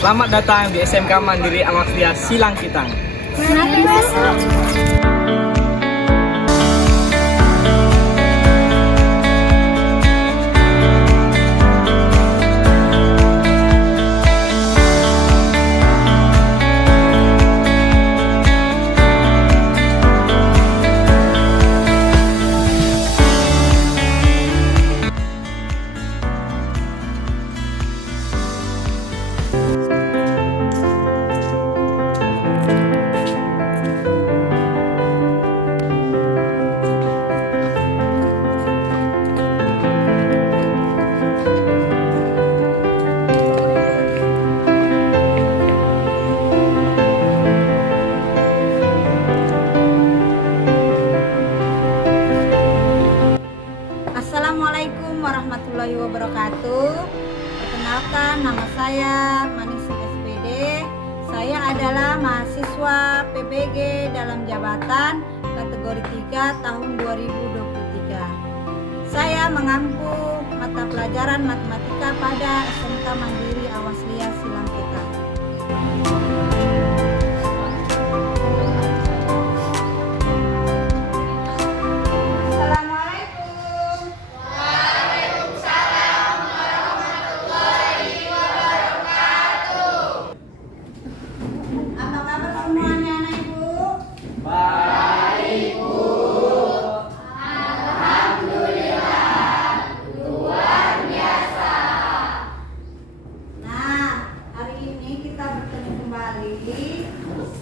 Selamat datang di SMK Mandiri Amakria Silangkitang. Mari masuk. Assalamualaikum warahmatullahi wabarakatuh. Perkenalkan, nama saya Manisih SPD. Saya adalah mahasiswa PBG dalam jabatan kategori 3 tahun 2023. Saya mengampu mata pelajaran matematika pada SMK Mandiri Awaslia Silangkitang.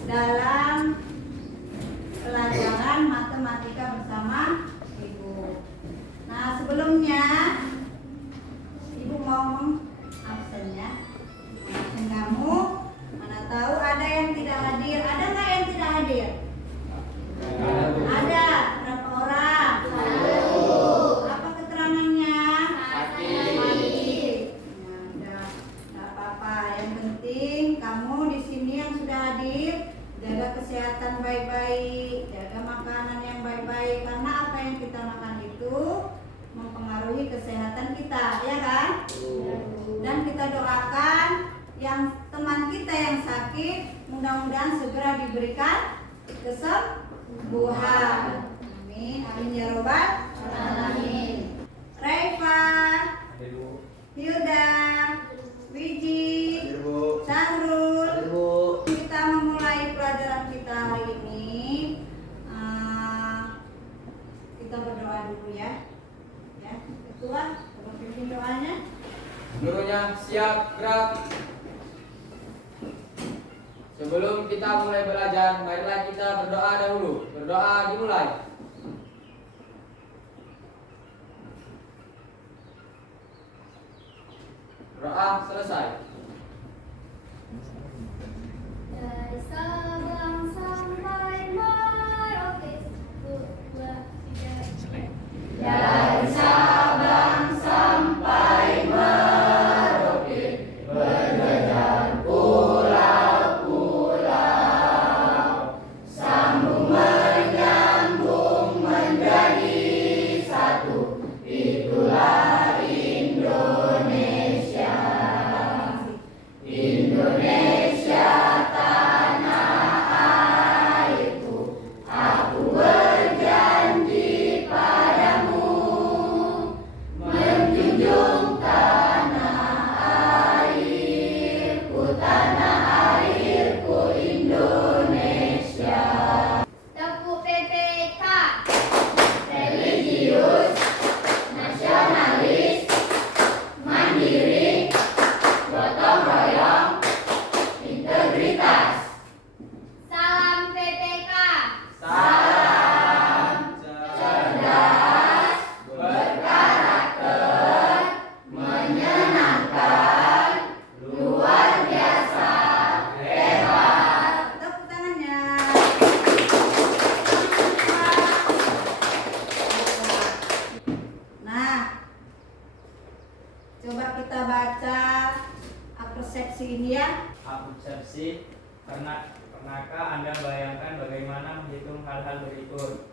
Dalam pelajaran matematika bersama Ibu. Nah, sebelumnya Ibu mau absennya. Absen kamu, mana tahu ada yang tidak hadir. Ada nggak yang tidak hadir? Ada. Berapa orang? Satu. Apa keterangannya? Mati. Ya, nggak apa-apa. Yang penting kamu di sini yang sudah hadir, jaga kesehatan baik-baik, jaga makanan yang baik-baik, karena apa yang kita makan itu mempengaruhi kesehatan kita, ya kan? Dan kita doakan yang teman kita yang sakit mudah-mudahan segera diberikan kesembuhan. Amin, amin ya robbal alamin. Reva, Hilda, Wiji, Sahrul, kita memulai pelajaran kita hari ini. Kita berdoa dulu ya. Ya, Ketua, tolong pimpin doanya. Gurunya siap, gerak. Sebelum kita mulai belajar, marilah kita berdoa dahulu. Berdoa dimulai. Doa selesai. Dari Sabang sampai Merauke, 2, 3. Dari Sabang sampai Merauke, berjajar pulau-pulau, sambung menyambung menjadi satu, itulah Indonesia. Indonesia tanah airku, aku berjanji padamu, menjunjung tanah airku Indonesia. Tepuk PPK, religius, nasionalis, mandiri, gotong royong, integritas. Salam PPK. Salam cerdas, berkarakter, menyenangkan, luar biasa, hebat. Tepuk tangannya. Nah, coba kita baca persepsi ini ya. Absepsi, pernahkah Anda bayangkan bagaimana menghitung hal-hal berikut?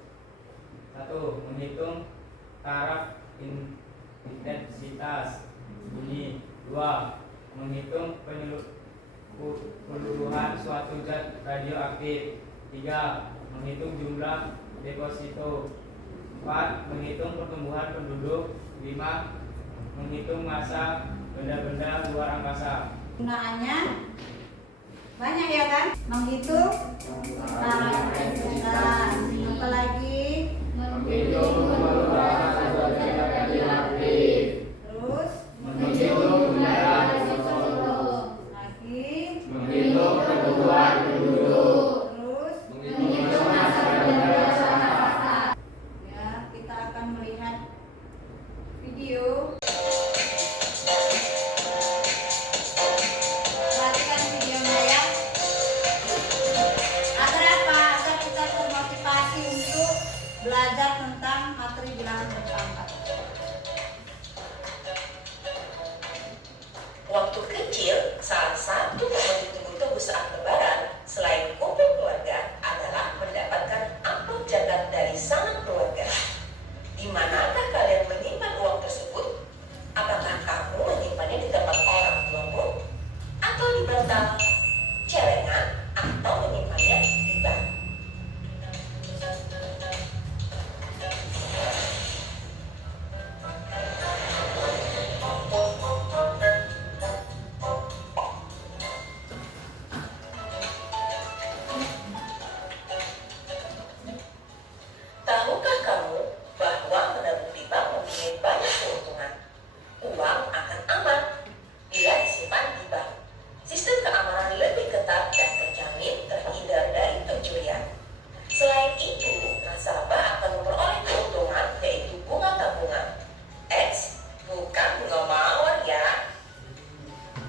1. Menghitung taraf intensitas bunyi. 2. Menghitung peluluhan suatu zat radioaktif. 3. Menghitung jumlah deposito. 4. Menghitung pertumbuhan penduduk. 5. Menghitung massa benda-benda luar angkasa. Gunaannya banyak ya kan? Menghitung taraf intensitas. Apalagi Menghitung peluluhan zat radioaktif. terus Menghitung jumlah deposito. lagi Menghitung pertumbuhan penduduk. terus Menghitung massa benda-benda luar angkasa. ya, kita akan melihat video. Perhatikan videonya ya. Agar apa? Agar kita termotivasi untuk belajar tentang materi bilangan berpangkat. Waktu kecil, salah satu momen ditunggu-tunggu saat lebaran selain kumpul keluarga adalah mendapatkan amplop jagat dari sanak keluarga. Di manakah kalian menyimpan uang tersebut? Apakah kamu menyimpannya di tempat orang tuamu? Atau di bantal celengan? Atau menyimpannya di bank? Tahukah kamu bahwa menabung di bank mempunyai banyak keuntungan? Uang akan aman bila disimpan di bank. Sistem keamanan lebih ketat dan terjamin terhindar dari pencurian. Selain itu, nasabah akan memperoleh keuntungan yaitu bunga tabungan. Bukan bunga mawar ya.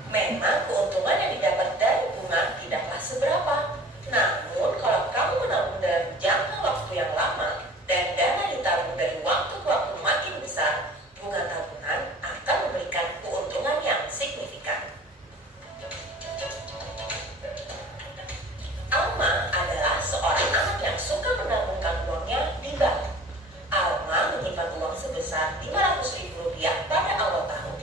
Memang keuntungan yang didapat dari bunga tidaklah seberapa. Namun kalau kamu menabung dalam jangka waktu yang lama dan dana ditabung dari waktu ke waktu makin besar, bunga tabungan akan memberikan keuntungan yang signifikan. Alma adalah seorang anak yang suka menabungkan uangnya di bank. Alma menyimpan uang sebesar Rp500.000 pada awal tahun.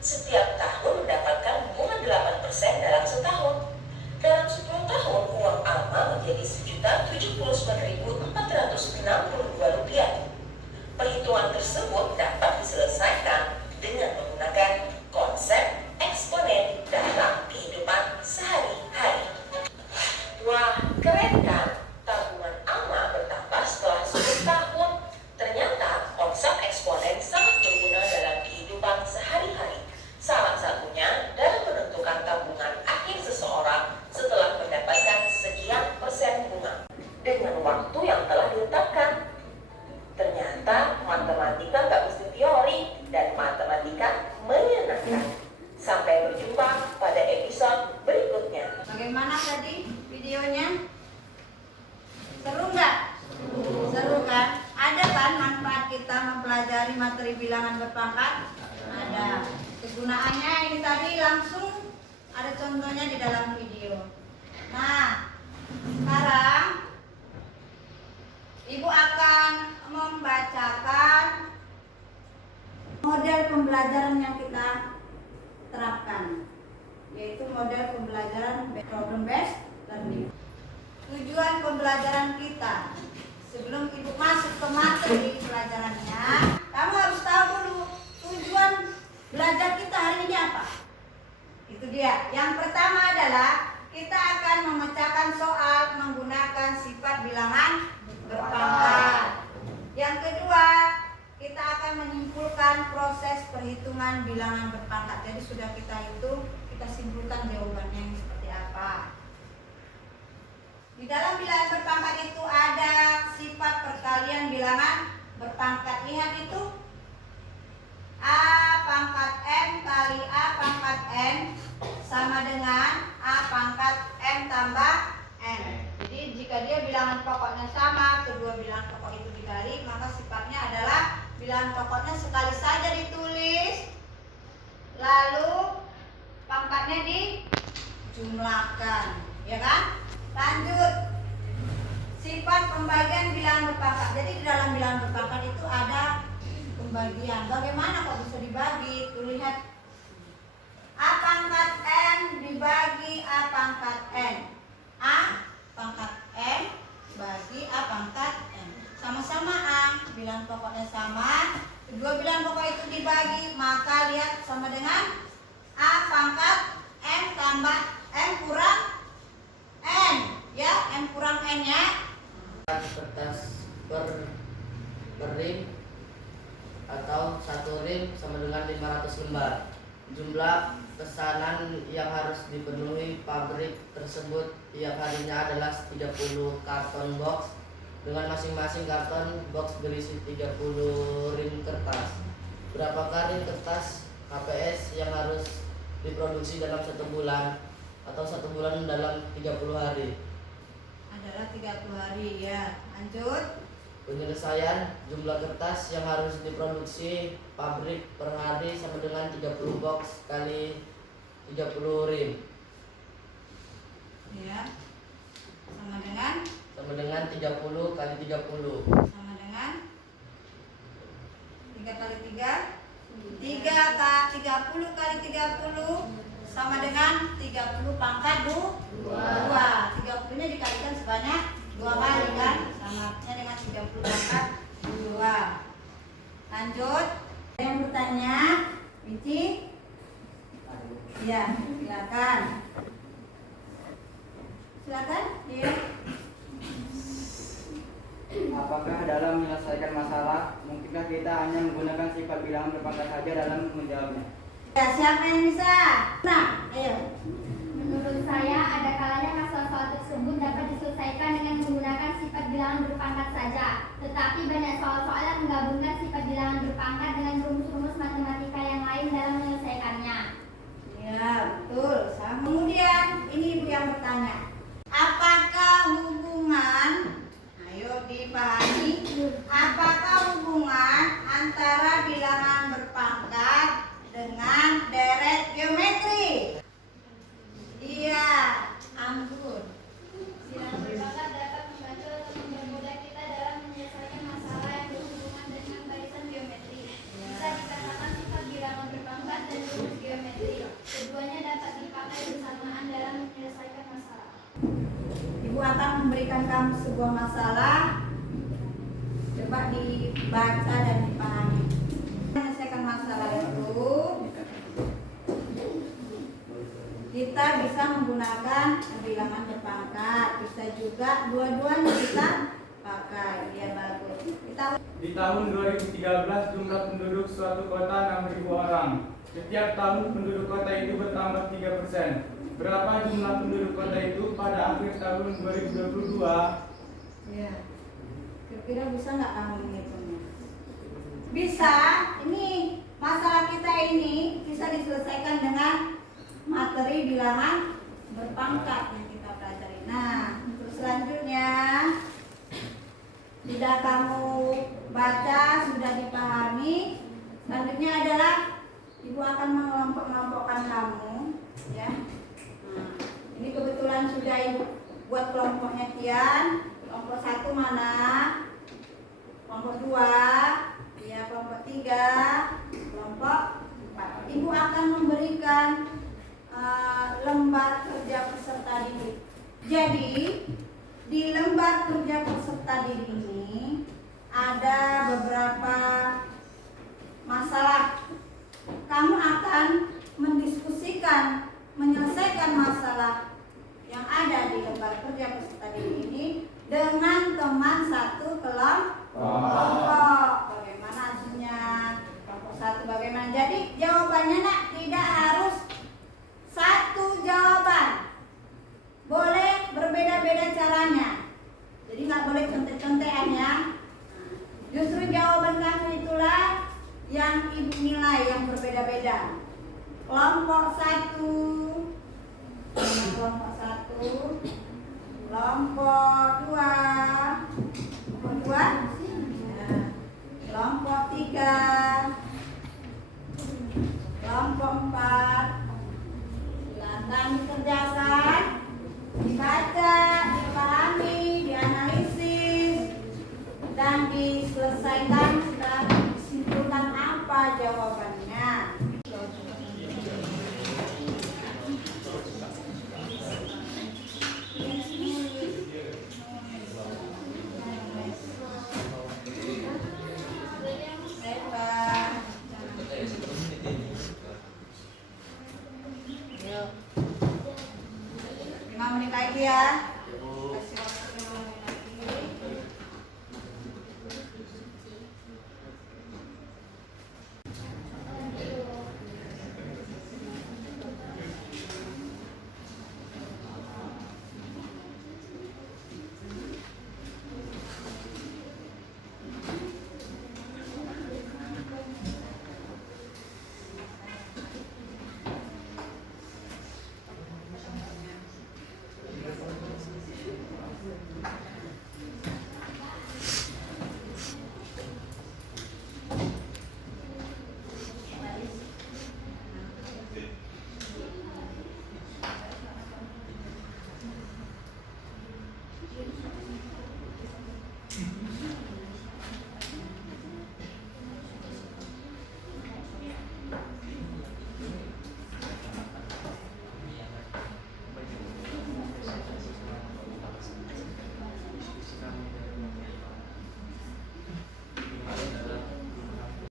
Setiap tahun mendapatkan bunga 8% dalam setahun. Dalam 10 tahun, uang Alma menjadi Rp1.079.462. Perhitungan tersebut dapat diselesaikan dengan menggunakan konsep eksponen dalam kehidupan sehari-hari. Wah, keren kan? Tabungan Alma bertambah setelah 10 tahun. Ternyata konsep eksponen sangat berguna dalam kehidupan sehari-hari. Salah satunya dalam menentukan tabungan akhir seseorang setelah mendapatkan sekian persen bunga dengan waktu yang telah ditetapkan. Ternyata matematika nggak mesti teori dan matematika menyenangkan. Sampai berjumpa pada episode berikutnya. Bagaimana tadi videonya? Seru nggak? Seru kan? Ada kan manfaat kita mempelajari materi bilangan berpangkat? Ada. Kegunaannya ini tadi langsung ada contohnya di dalam video. Nah, sekarang Ibu akan membacakan model pembelajaran yang kita terapkan, yaitu model pembelajaran problem based learning. Tujuan pembelajaran kita, sebelum Ibu masuk ke materi pelajarannya, kamu harus tahu dulu tujuan belajar kita hari ini apa. Itu dia. Yang pertama adalah kita akan memecahkan soal menggunakan sifat bilangan berpangkat. Yang kedua, kita akan menyimpulkan proses perhitungan bilangan berpangkat. Jadi sudah kita hitung, kita simpulkan jawabannya yang seperti apa. Di dalam bilangan berpangkat itu ada sifat perkalian bilangan berpangkat. Lihat itu, A pangkat M kali A pangkat N sama dengan A pangkat M tambah N. Jadi jika dia bilangan pokoknya sama, kedua bilangan pokok itu dikali, maka sifatnya adalah bilangan pokoknya sekali saja ditulis, lalu pangkatnya dijumlahkan, ya kan? Lanjut, sifat pembagian bilangan berpangkat. Jadi di dalam bilangan berpangkat itu ada pembagian. Bagaimana kok bisa dibagi? Tuh lihat, A pangkat M dibagi A pangkat N. A pangkat N bagi A pangkat N. Sama-sama A, bilangan pokoknya sama. Kedua bilangan pokok itu dibagi, maka lihat sama dengan A pangkat N tambah N kurang N. Ya, N kurang N ya. Kertas per rim atau 1 rim sama dengan 500 lembar. Jumlah pesanan yang harus dipenuhi pabrik tersebut tiap harinya adalah 30 karton box dengan masing-masing karton box berisi 30 rim kertas. Berapakah rim kertas KPS yang harus diproduksi dalam 1 bulan atau 1 bulan dalam 30 hari? Adalah 30 hari ya. Lanjut. Penyelesaian jumlah kertas yang harus diproduksi pabrik per hari sama dengan 30 box kali 30 rim. Ya. Sama dengan 30 kali 30. sama dengan 3 kali 3 30 kali 30 sama dengan 30 pangkat 2. 30 nya dikalikan sebanyak 2 kali kan, sama dengan 30 pangkat 2. Lanjut. Ada yang bertanya? Vici? Ya, silakan. Silakan. Iya. Apakah dalam menyelesaikan masalah, mungkinkah kita hanya menggunakan sifat bilangan berpangkat saja dalam menjawabnya? Ya, siapa yang bisa? Nah, ayo. Menurut saya, ada kalanya masalah soal tersebut dapat diselesaikan dengan menggunakan sifat bilangan berpangkat saja. Tetapi banyak soal-soal yang menggabungkan sifat bilangan berpangkat dengan rumus-rumus matematika yang lain dalam menyelesaikannya. Ya, betul. Kemudian, ini ibu yang bertanya. Apakah hubungan, ayo dipahami, apakah hubungan antara bilangan berpangkat dengan deret geometri? Iya, ampun. Bilangan berpangkat dapat membantu atau mempermudah kita dalam menyelesaikan masalah yang berhubungan dengan barisan geometri. Bisa dikatakan sifat bilangan berpangkat dan rumus geometri. Keduanya dapat dipakai bersamaan dalam menyelesaikan masalah. Ibu akan memberikan kamu sebuah masalah. Coba dibaca dan dipahami. Menyelesaikan masalah itu, kita bisa menggunakan bilangan berpangkat, bisa juga dua-duanya kita pakai. Ya, bagus. Di tahun 2013 jumlah penduduk suatu kota 6.000 orang. Setiap tahun penduduk kota itu bertambah 3%. Berapa jumlah penduduk kota itu pada akhir tahun 2022? Ya. Kira-kira bisa nggak kamu menghitungnya? Bisa. Ini masalah kita ini bisa diselesaikan dengan materi bilangan berpangkat yang kita pelajari. Nah, untuk selanjutnya sudah kamu baca, sudah dipahami. Selanjutnya adalah ibu akan mengelompok-kelompokkan kamu, ya. Nah, ini kebetulan sudah ibu buat kelompoknya Tian. Kelompok 1 mana? Kelompok 2, ya, kelompok 3, kelompok 4. Ibu akan memberikan lembar kerja peserta didik. Jadi di lembar kerja peserta didik ini ada beberapa masalah. Kamu akan mendiskusikan, menyelesaikan masalah yang ada di lembar kerja peserta didik ini dengan teman satu kelompok. Bagaimana hasilnya? Kelompok 1 bagaimana? Jadi jawabannya nak tidak harus satu jawaban, boleh berbeda-beda caranya. Jadi nggak boleh contek-contekan ya. Justru jawaban kamu itulah yang ibu nilai yang berbeda-beda. Kelompok 1, kelompok 1, kelompok 2, kelompok 3, kelompok 4. Silakan dikerjakan, dibaca, dipahami, dianalisis, dan diselesaikan setelah disimpulkan apa jawabannya. ya. Bu. Kasih waktu 5 menit lagi.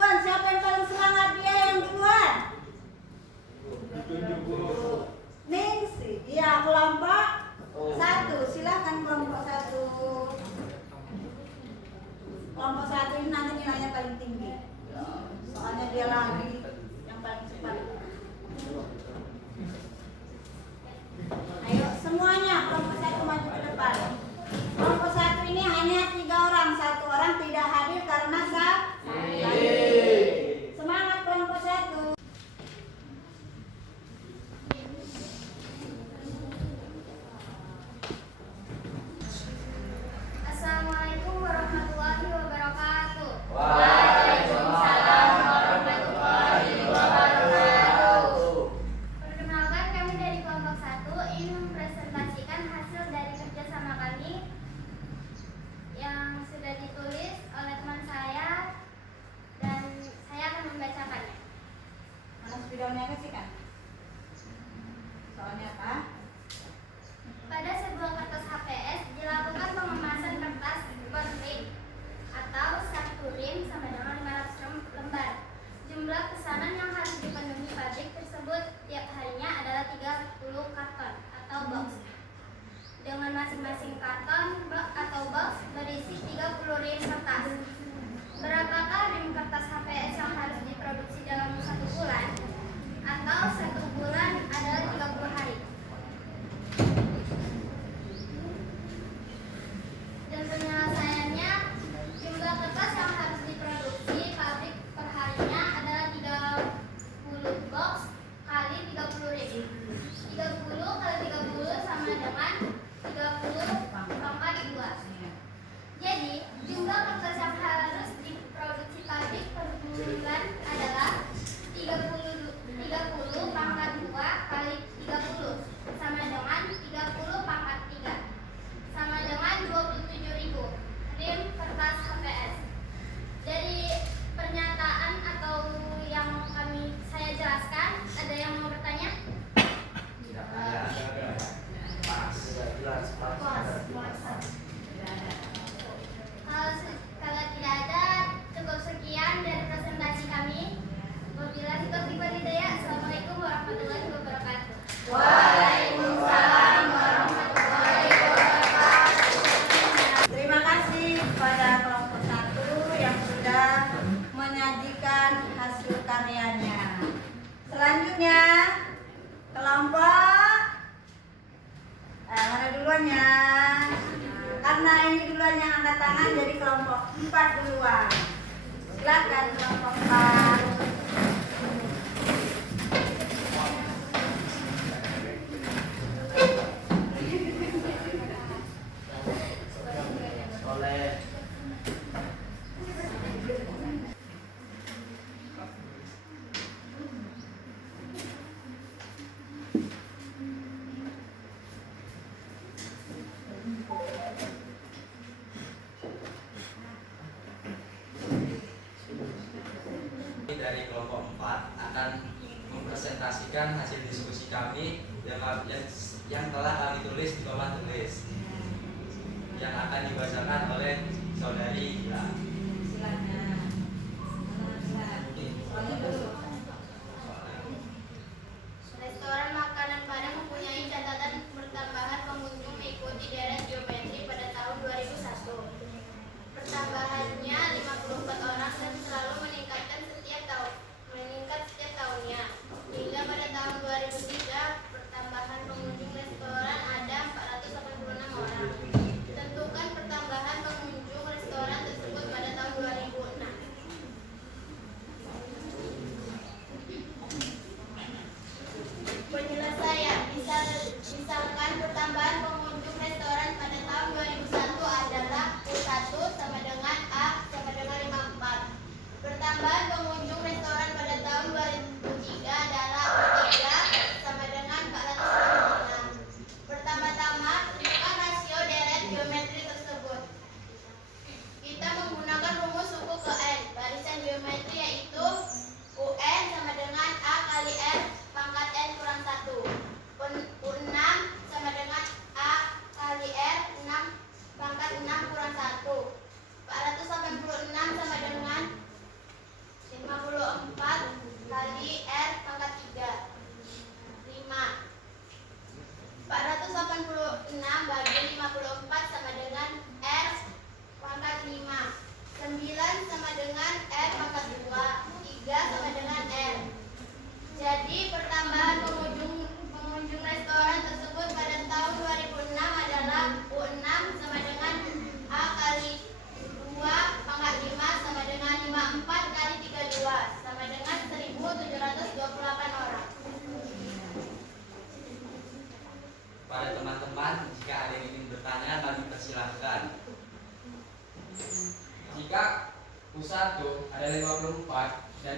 Duluan, siapa yang paling semangat? Dia yang duluan. Ditunjuk Bu. Ningsi, iya kelompok 1. Silakan kelompok 1. Kelompok 1 ini nanti nilainya paling tinggi. Soalnya dia lagi yang paling cepat. Ayo semuanya kelompok 1 maju ke depan. Kelompok 1 ini hanya 3 orang. 1 orang tidak hadir karena semangat kelompok 1. Assalamualaikum warahmatullahi wabarakatuh. Waalaikumsalam warahmatullahi wabarakatuh. Perkenalkan, kami dari kelompok 1 ingin mempresentasikan hasil dari kerjasama kami yang sudah ditulis oleh teman saya dan saya akan membacakannya. Mana spidolnya kasihkan? Soalnya apa? Pada sebuah kertas HPS dilakukan pengemasan kertas per rim atau 1 rim sama dengan 500 lembar. Jumlah pesanan yang harus dipenuhi pabrik tersebut tiap harinya adalah 30 karton atau box. Dengan masing-masing karton atau box berisi 30 rim kertas. Berapakah rim kertas HPS yang harus diproduksi dalam 1 bulan? Atau 1 bulan adalah 30 hari. Dan penyelesaiannya, jumlah kertas yang harus diproduksi pabrik perharinya adalah 30 box kali 30 rim. 30 kali 30 sama dengan 30 pangkat 2. Jadi, jumlah kertas yang harus diproduksi pabrik per bulan adalah 30 pangkat 2 kali 30 sama dengan 30 pangkat 3 sama dengan 27.000 rim kertas HPS. Dari pernyataan atau yang saya jelaskan, ada yang mau bertanya? Tidak ada. Pas. Tidak jelas. Pas. Kalau tidak ada, cukup sekian dari presentasi kami. Wabillahi taufiq wal hidayah. Assalamualaikum warahmatullahi wabarakatuh. Waalaikumsalam warahmatullahi wabarakatuh. Terima kasih kepada kelompok 1 yang sudah menyajikan hasil karyanya. Selanjutnya kelompok mana duluannya? Karena ini duluan yang angkat tangan, jadi kelompok 4 duluan. Silakan kelompok 4. Oleh dari kelompok 4 akan mempresentasikan hasil diskusi kami yang telah kami tulis di papan tulis yang akan dibacakan oleh saudari Ila. Restoran makanan Padang mempunyai catatan bertambahan pengunjung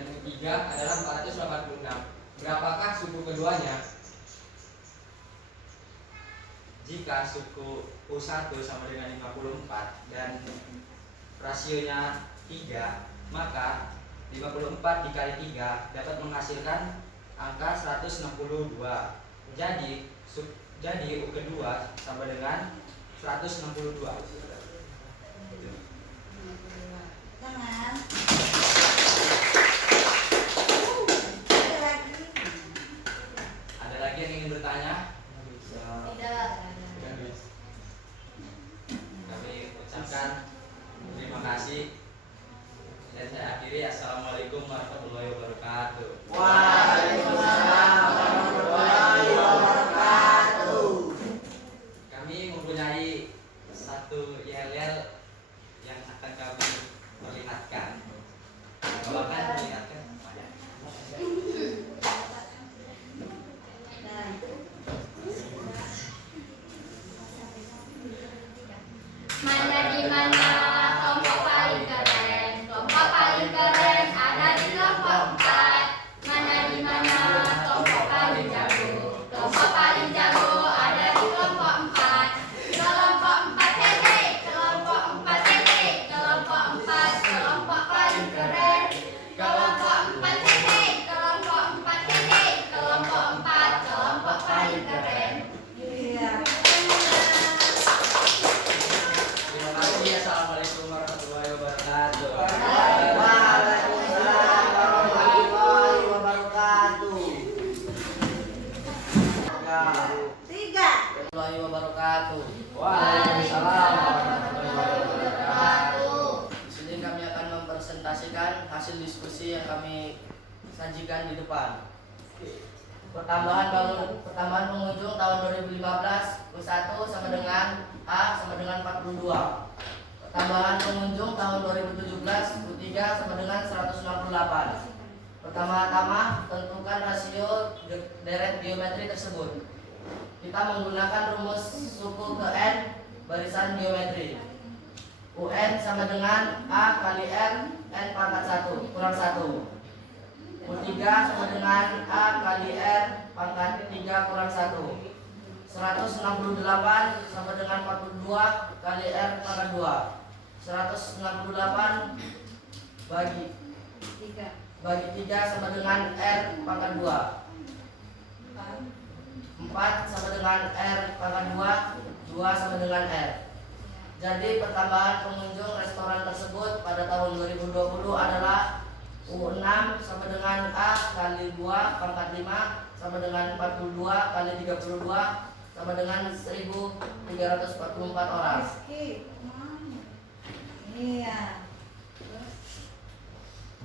yang ketiga adalah 486. Berapakah suku keduanya? Jika suku U1 sama dengan 54 dan rasionya 3, maka 54 dikali 3 dapat menghasilkan angka 162. Jadi U kedua sama dengan 162. Tangan. Ada lagi yang ingin bertanya? Tidak. Kami ucapkan terima kasih dan saya akhiri. Assalamualaikum warahmatullahi wabarakatuh. Waalaikumsalam warahmatullahi wabarakatuh. Kami mempunyai satu yel-yel yang akan kami perlihatkan. Bawakan perlihatkan. Mana di mana kelompok paling keren? Kelompok paling keren ada di kelompok 4. Mana di mana kelompok paling jago? Kelompok paling jago ada di kelompok 4. Kelompok 4 hehe, kelompok 4 hehe, kelompok 4, kelompok paling keren. Kelompok 4 hehe, kelompok 4 hehe, kelompok 4, kelompok paling keren. Iya. Terima kasih. Assalamualaikum warahmatullahi wabarakatuh. Waalaikumsalam warahmatullahi wabarakatuh. Tiga. Warahmatullahi wabarakatuh. Waalaikumsalam. Di sini kami akan mempresentasikan hasil diskusi yang kami sajikan di depan. Pertambahan pengunjung tahun 2015 U1 sama dengan A sama dengan 42. Pertambahan pengunjung tahun 2017 U3 sama dengan 168. Pertama-tama tentukan rasio deret geometri tersebut. Kita menggunakan rumus suku ke N barisan geometri. UN sama dengan A kali N pangkat 1 kurang 1. U3 sama dengan A kali R pangkat 3 kurang 1. 168 sama dengan 42 kali R pangkat 2. 168 bagi 3 sama dengan R pangkat 2. 4 sama dengan R pangkat 2. 2 sama dengan R. Jadi pertambahan pengunjung restoran tersebut pada tahun 2020 adalah U6 sama dengan A kali 2 pangkat 5 sama dengan 42 kali 32 sama dengan 1.344 orang. Iya.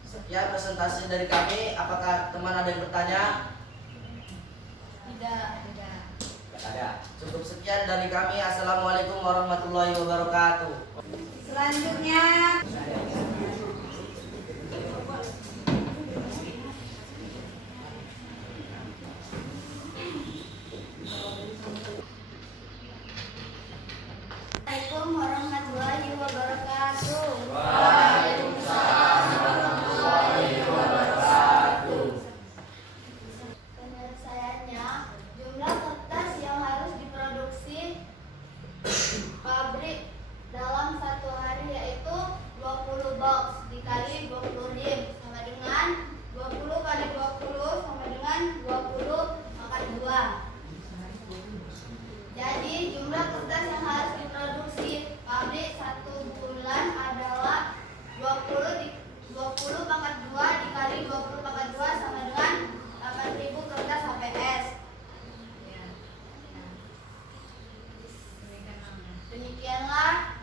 Sekian presentasi dari kami. Apakah teman ada yang bertanya? Tidak. Ada. Cukup sekian dari kami. Assalamualaikum warahmatullahi wabarakatuh. Selanjutnya Assalamualaikum warahmatullahi wabarakatuh. Waalaikumsalam warahmatullahi wabarakatuh. Penyelesaiannya, jumlah kertas yang harus diproduksi pabrik dalam satu hari yaitu 20 box dikali 20 rim sama dengan 20 kali 20 sama dengan 20 pangkat 2. Jadi jumlah kertas yang harus diproduksi pabrik satu bulan adalah 20 pangkat 2 dikali 20 pangkat 2 sama dengan 8.000 kertas HPS. Demikianlah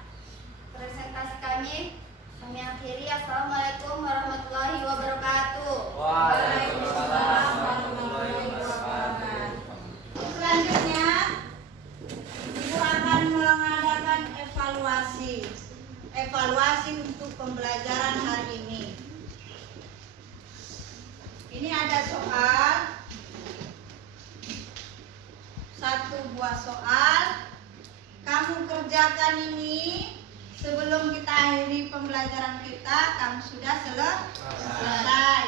presentasi kami. Kami akhiri. Assalamualaikum warahmatullahi wabarakatuh. Waalaikumsalam warahmatullahi wabarakatuh. selanjutnya Ibu akan mengadakan evaluasi untuk pembelajaran hari ini. Ini ada soal, satu buah soal. Kamu kerjakan ini sebelum kita akhiri pembelajaran kita. Kamu sudah selesai.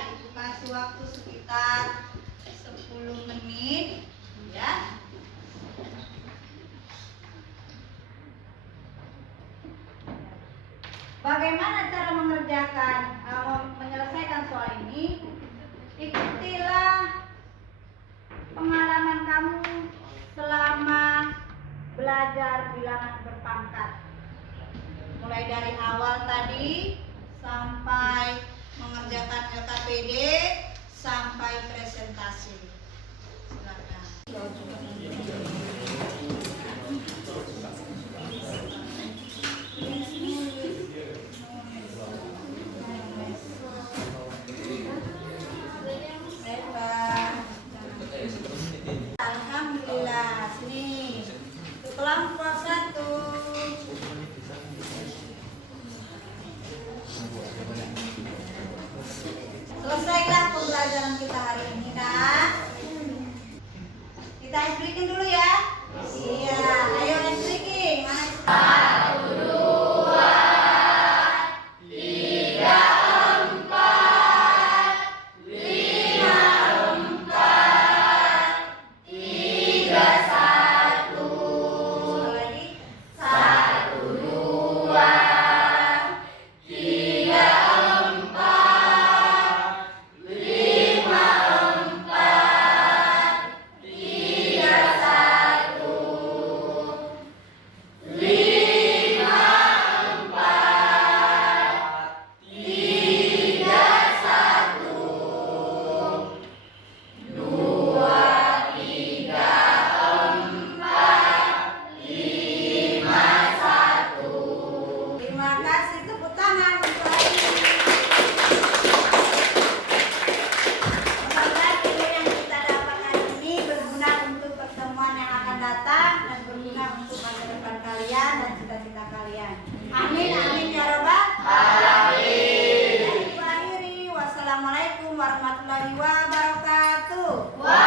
belajar bilangan berpangkat. Mulai dari awal tadi sampai mengerjakan LKPD sampai presentasi. Silakan. Alhamdulillah, sini kelompok 1. Selesailah pembelajaran kita hari ini, nak. Kita ice breaking dulu ya. Iya, ayo ice breaking. Mana? 哇。